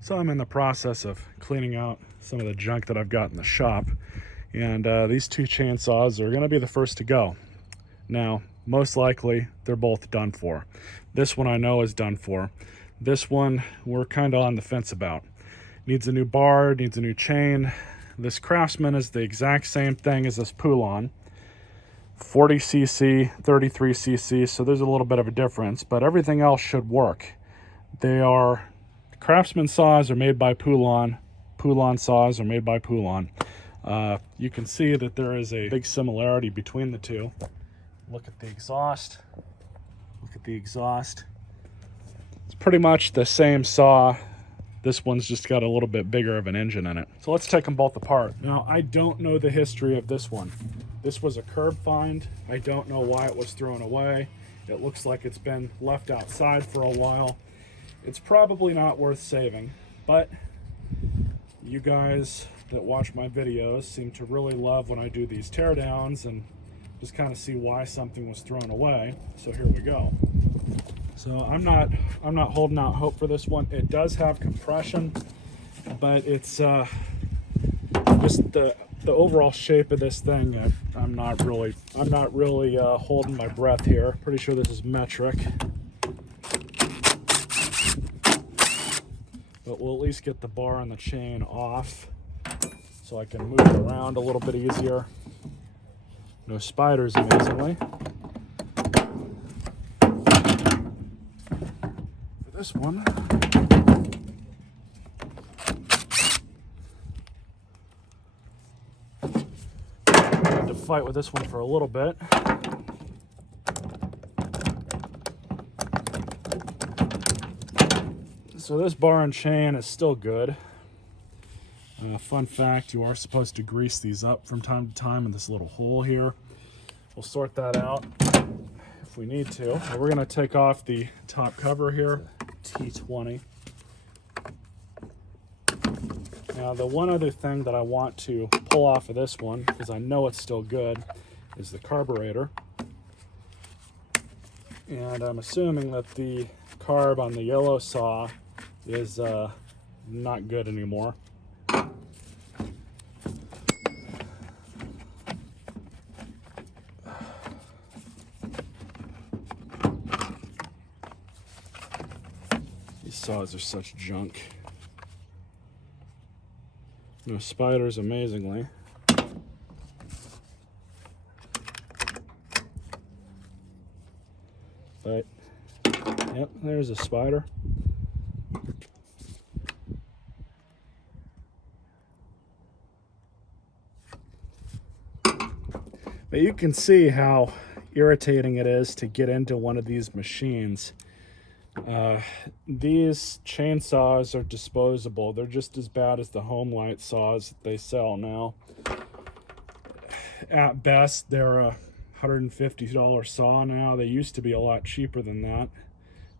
So I'm in the process of cleaning out some of the junk that I've got in the shop, and these two chainsaws are going to be the first to go. Now, most likely, they're both done for. This one I know is done for. This one we're kind of on the fence about. Needs a new bar, needs a new chain. This Craftsman is the exact same thing as this Poulan. 40cc, 33cc, so there's a little bit of a difference, but everything else should work. Craftsman saws are made by Poulan. Poulan saws are made by Poulan. You can see that there is a big similarity between the two. Look at the exhaust. Look at the exhaust. It's pretty much the same saw. This one's just got a little bit bigger of an engine in it. So let's take them both apart. Now, I don't know the history of this one. This was a curb find. I don't know why it was thrown away. It looks like it's been left outside for a while. It's probably not worth saving, but you guys that watch my videos seem to really love when I do these teardowns and just kind of see why something was thrown away. So here we go. So I'm not holding out hope for this one. It does have compression, but it's just the overall shape of this thing. I'm not really holding my breath here. Pretty sure this is metric, but we'll at least get the bar and the chain off so I can move it around a little bit easier. No spiders, amazingly. For this one, I had to fight with this one for a little bit. So this bar and chain is still good. Fun fact, you are supposed to grease these up from time to time in this little hole here. We'll sort that out if we need to. We're going to take off the top cover here, T20. Now, the one other thing that I want to pull off of this one, because I know it's still good, is the carburetor. And I'm assuming that the carb on the yellow saw is not good anymore. These saws are such junk. No spiders, amazingly. But, yep, there's a spider. But you can see how irritating it is to get into one of these machines. These chainsaws are disposable. They're just as bad as the home light saws that they sell now. At best, they're a $150 saw now. They used to be a lot cheaper than that,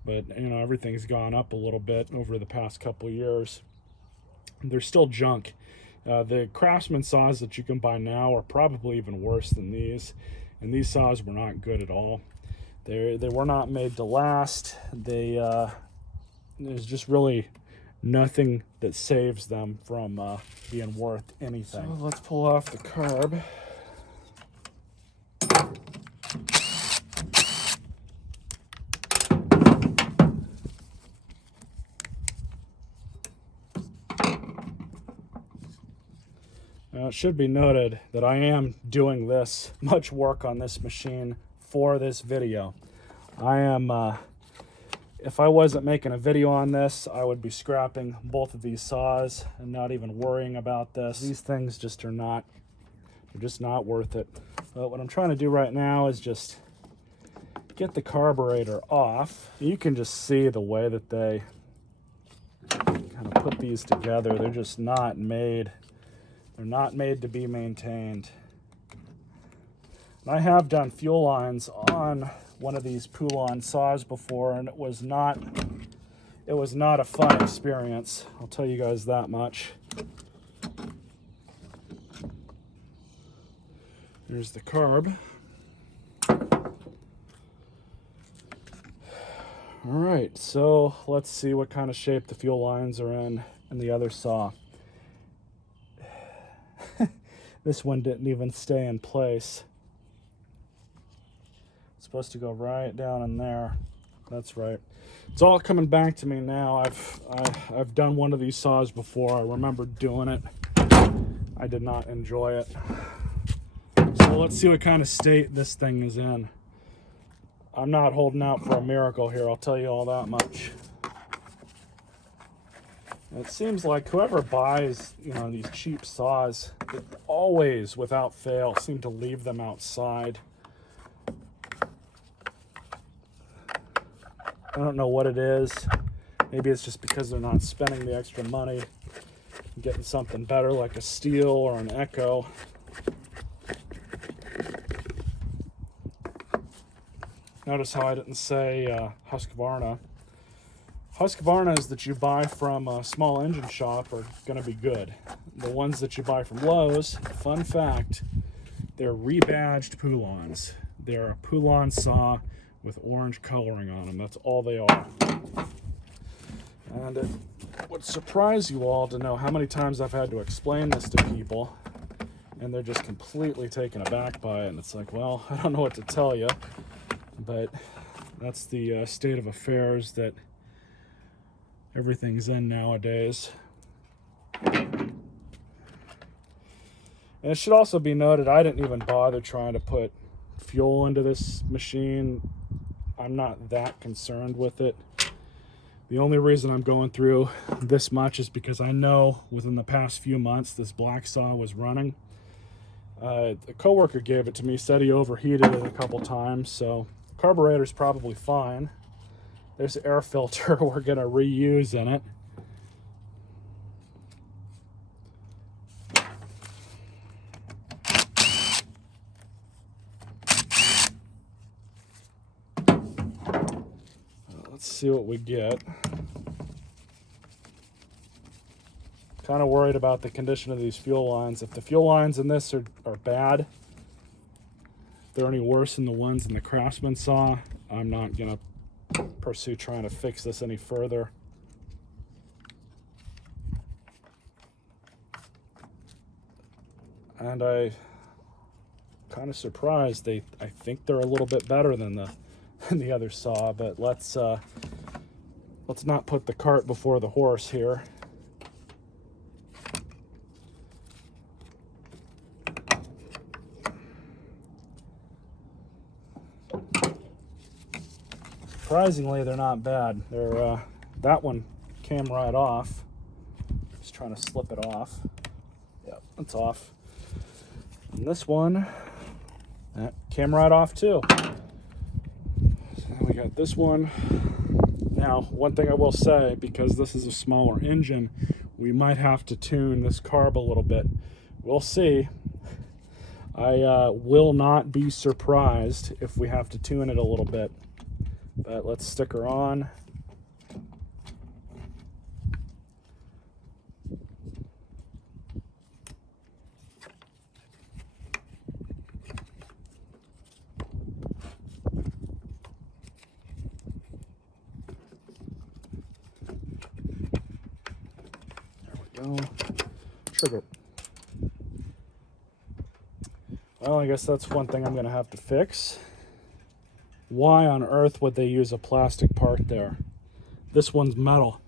but you know, everything's gone up a little bit over the past couple years. They're still junk. The Craftsman saws that you can buy now are probably even worse than these, and these saws were not good at all. They were not made to last. There's just really nothing that saves them from being worth anything. So let's pull off the carb. Now, it should be noted that I am doing this much work on this machine for this video. I am, if I wasn't making a video on this, I would be scrapping both of these saws and not even worrying about this. These things just are not, they're just not worth it. But what I'm trying to do right now is just get the carburetor off. You can just see the way that they kind of put these together. They're just not made. They're not made to be maintained. And I have done fuel lines on one of these Poulan saws before, and it was not a fun experience. I'll tell you guys that much. There's the carb. All right, so let's see what kind of shape the fuel lines are in the other saw. This one didn't even stay in place. It's supposed to go right down in there. That's right. It's all coming back to me now. I've done one of these saws before. I remember doing it. I did not enjoy it. So let's see what kind of state this thing is in. I'm not holding out for a miracle here, I'll tell you all that much. It seems like whoever buys, these cheap saws, it always, without fail, seem to leave them outside. I don't know what it is. Maybe it's just because they're not spending the extra money, getting something better like a Steel or an Echo. Notice how I didn't say Husqvarna. Husqvarnas that you buy from a small engine shop are going to be good. The ones that you buy from Lowe's, fun fact, they're rebadged Poulans. They're a Poulan saw with orange coloring on them. That's all they are. And it would surprise you all to know how many times I've had to explain this to people, and they're just completely taken aback by it. And it's like, well, I don't know what to tell you, but that's the state of affairs that everything's in nowadays. And it should also be noted, I didn't even bother trying to put fuel into this machine. I'm not that concerned with it. The only reason I'm going through this much is because I know within the past few months this black saw was running. A coworker gave it to me, said he overheated it a couple times, so carburetor's probably fine. There's an air filter we're going to reuse in it. Let's see what we get. Kind of worried about the condition of these fuel lines. If the fuel lines in this are bad, if they're any worse than the ones in the Craftsman saw, I'm not going to pursue trying to fix this any further. And I kind of surprised. I think they're a little bit better than the other saw, but let's not put the cart before the horse here. Surprisingly, they're not bad. They're that one came right off. Just trying to slip it off. Yep, it's off. And this one, that came right off too. So we got this one. Now, one thing I will say, because this is a smaller engine, we might have to tune this carb a little bit. We'll see. I will not be surprised if we have to tune it a little bit. But let's stick her on. There we go. Trigger. Well, I guess that's one thing I'm going to have to fix. Why on earth would they use a plastic part there? This one's metal.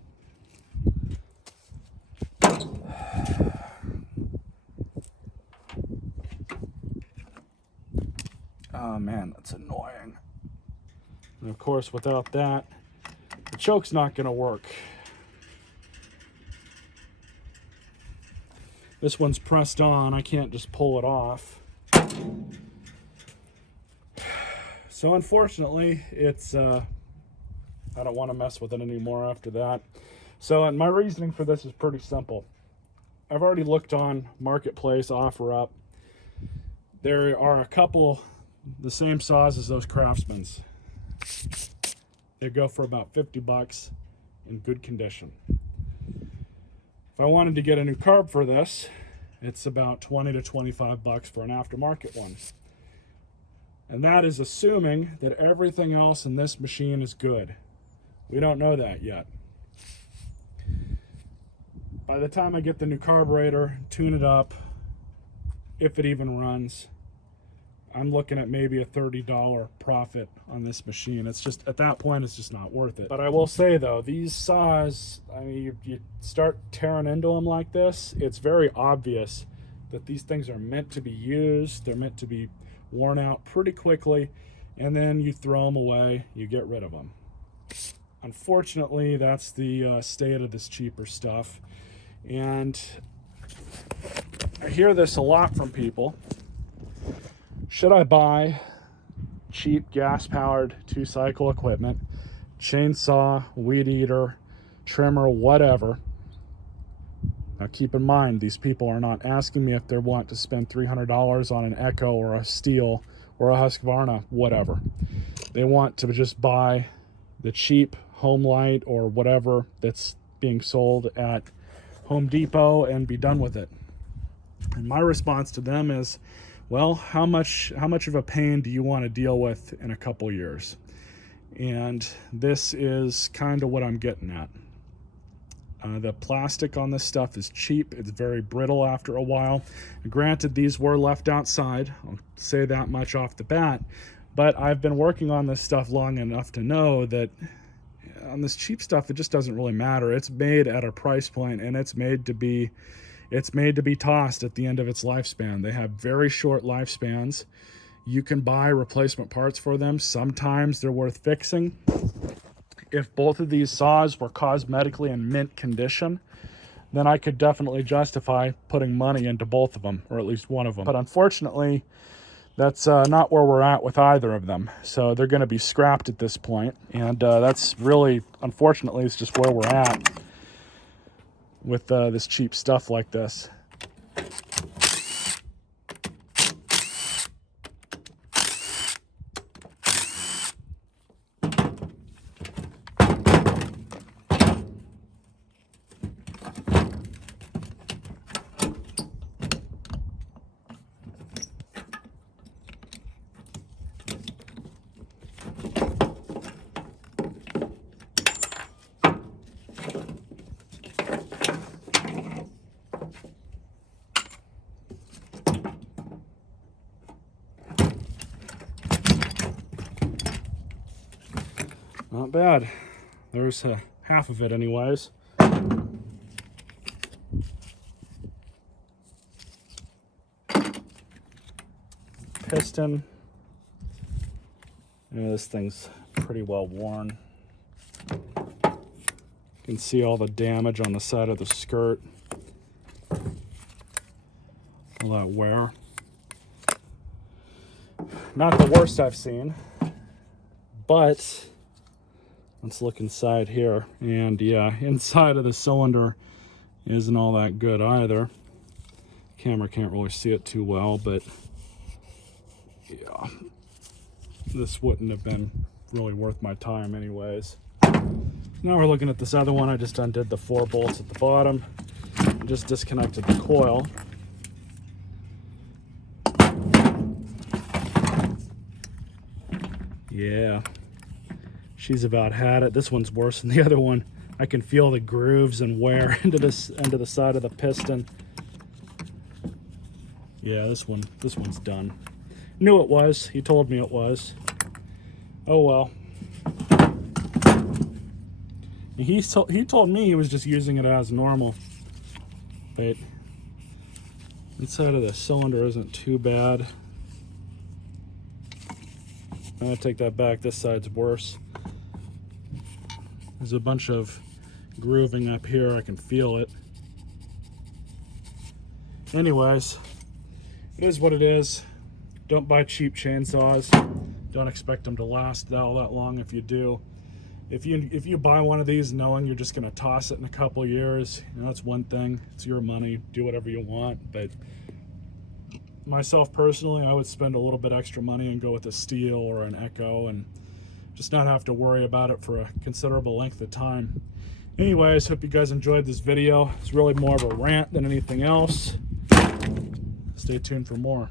Oh man, that's annoying. And of course, without that, the choke's not going to work. This one's pressed on. I can't just pull it off. So unfortunately, it's I don't want to mess with it anymore after that. So my reasoning for this is pretty simple. I've already looked on Marketplace, OfferUp. There are a couple the same saws as those Craftsmans. They go for about 50 bucks in good condition. If I wanted to get a new carb for this, it's about 20 to 25 bucks for an aftermarket one. And that is assuming that everything else in this machine is good. We don't know that yet. By the time I get the new carburetor, tune it up, if it even runs, I'm looking at maybe a $30 profit on this machine. It's just, at that point, it's just not worth it. But I will say though, these saws, I mean, you start tearing into them like this, it's very obvious that these things are meant to be used. They're meant to be worn out pretty quickly, and then you throw them away, you get rid of them. Unfortunately, that's the state of this cheaper stuff. And I hear this a lot from people. Should I buy cheap gas-powered 2-cycle equipment, chainsaw, weed eater, trimmer, whatever? Now keep in mind, these people are not asking me if they want to spend $300 on an Echo or a Steel or a Husqvarna, whatever. They want to just buy the cheap Home Light or whatever that's being sold at Home Depot and be done with it. And my response to them is, well, how much of a pain do you want to deal with in a couple years? And this is kind of what I'm getting at. The plastic on this stuff is cheap. It's very brittle after a while. Granted, these were left outside. I'll say that much off the bat. But I've been working on this stuff long enough to know that on this cheap stuff, it just doesn't really matter. It's made at a price point, and it's made to be tossed at the end of its lifespan. They have very short lifespans. You can buy replacement parts for them. Sometimes they're worth fixing. If both of these saws were cosmetically in mint condition, then I could definitely justify putting money into both of them, or at least one of them. But unfortunately, that's not where we're at with either of them. So they're going to be scrapped at this point. And that's really, unfortunately, it's just where we're at with this cheap stuff like this. Not bad. There's half of it anyways. Piston. This thing's pretty well worn. You can see all the damage on the side of the skirt. All that wear. Not the worst I've seen, but let's look inside here. And yeah, inside of the cylinder isn't all that good either. Camera can't really see it too well, but yeah, this wouldn't have been really worth my time anyways. Now we're looking at this other one. I just undid the 4 bolts at the bottom and just disconnected the coil. Yeah, she's about had it. This one's worse than the other one. I can feel the grooves and wear into the side of the piston. Yeah, this one's done. Knew it was. He told me it was. Oh well. He told me he was just using it as normal. But inside of the cylinder isn't too bad. I'm gonna take that back. This side's worse. There's a bunch of grooving up here. I can feel it. Anyways, it is what it is. Don't buy cheap chainsaws. Don't expect them to last all that long if you do. If you buy one of these knowing you're just gonna toss it in a couple of years, you know, that's one thing. It's your money. Do whatever you want. But myself personally, I would spend a little bit extra money and go with a Steel or an Echo and just not have to worry about it for a considerable length of time. Anyways, hope you guys enjoyed this video. It's really more of a rant than anything else. Stay tuned for more.